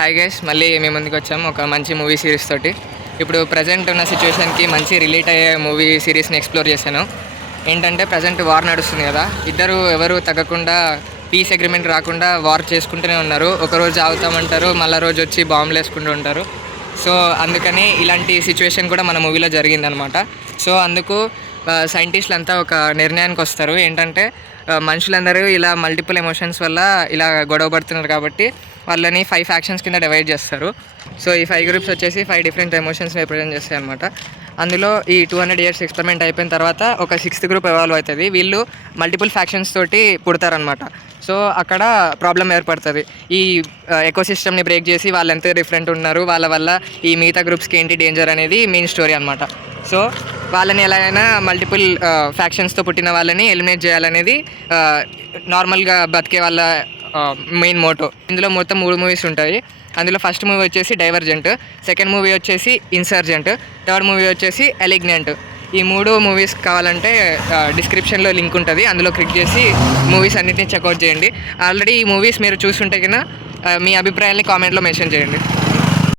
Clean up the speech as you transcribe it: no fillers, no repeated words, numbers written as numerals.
Hi guys, మళ్ళీ మీ ముందుకు వచ్చాము ఒక మంచి మూవీ సిరీస్ తోటి. ఇప్పుడు ప్రజెంట్ ఉన్న సిచ్యువేషన్కి మంచి రిలేట్ అయ్యే మూవీ సిరీస్ని ఎక్స్ప్లోర్ చేశాను. ఏంటంటే ప్రజెంట్ వార్ నడుస్తుంది కదా, ఎవరు తగ్గకుండా పీస్ అగ్రిమెంట్ రాకుండా వార్ చేసుకుంటూనే ఉన్నారు. ఒకరోజు ఆగుతామంటారు, మళ్ళీ రోజు వచ్చి బాంబులు వేసుకుంటూ ఉంటారు. సో అందుకని ఇలాంటి సిచ్యువేషన్ కూడా మన మూవీలో జరిగిందనమాట. సో అందుకు సైంటిస్టులు అంతా ఒక నిర్ణయానికి వస్తారు. ఏంటంటే మనుషులందరూ ఇలా మల్టిపుల్ ఎమోషన్స్ వల్ల ఇలా గొడవ పడుతున్నారు కాబట్టి వాళ్ళని 5 ఫ్యాక్షన్స్ కింద డివైడ్ చేస్తారు. సో ఈ 5 గ్రూప్స్ వచ్చేసి 5 డిఫరెంట్ ఎమోషన్స్ రిప్రజెంట్ చేస్తాయి అనమాట. అందులో ఈ 200 years ఎక్స్పెరిమెంట్ అయిపోయిన తర్వాత ఒక 6th గ్రూప్ ఎవాల్వ్ అవుతుంది. వీళ్ళు మల్టిపుల్ ఫ్యాక్షన్స్ తోటి పుడతారనమాట. సో అక్కడ ప్రాబ్లం ఏర్పడుతుంది. ఈ ఎకోసిస్టమ్ని బ్రేక్ చేసి వాళ్ళు ఎంత డిఫరెంట్ ఉన్నారు, వాళ్ళ వల్ల ఈ మిగతా గ్రూప్స్కి ఏంటి డేంజర్ అనేది మెయిన్ స్టోరీ అనమాట. సో వాళ్ళని ఎలాగైనా మల్టిపుల్ ఫ్యాక్షన్స్తో పుట్టిన వాళ్ళని ఎలిమినేట్ చేయాలనేది నార్మల్గా బతికే వాళ్ళ మెయిన్ మోటో. ఇందులో మొత్తం 3 మూవీస్ ఉంటాయి. అందులో ఫస్ట్ మూవీ వచ్చేసి డైవర్జెంట్, సెకండ్ మూవీ వచ్చేసి ఇన్సర్జెంట్, థర్డ్ మూవీ వచ్చేసి ఎలిగ్నెంట్. ఈ 3 మూవీస్ కావాలంటే డిస్క్రిప్షన్లో లింక్ ఉంటుంది, అందులో క్లిక్ చేసి మూవీస్ అన్నింటినీ చెక్అవుట్ చేయండి. ఆల్రెడీ ఈ మూవీస్ మీరు చూస్తుంటే కన్నా మీ అభిప్రాయాన్ని కామెంట్లో మెన్షన్ చేయండి.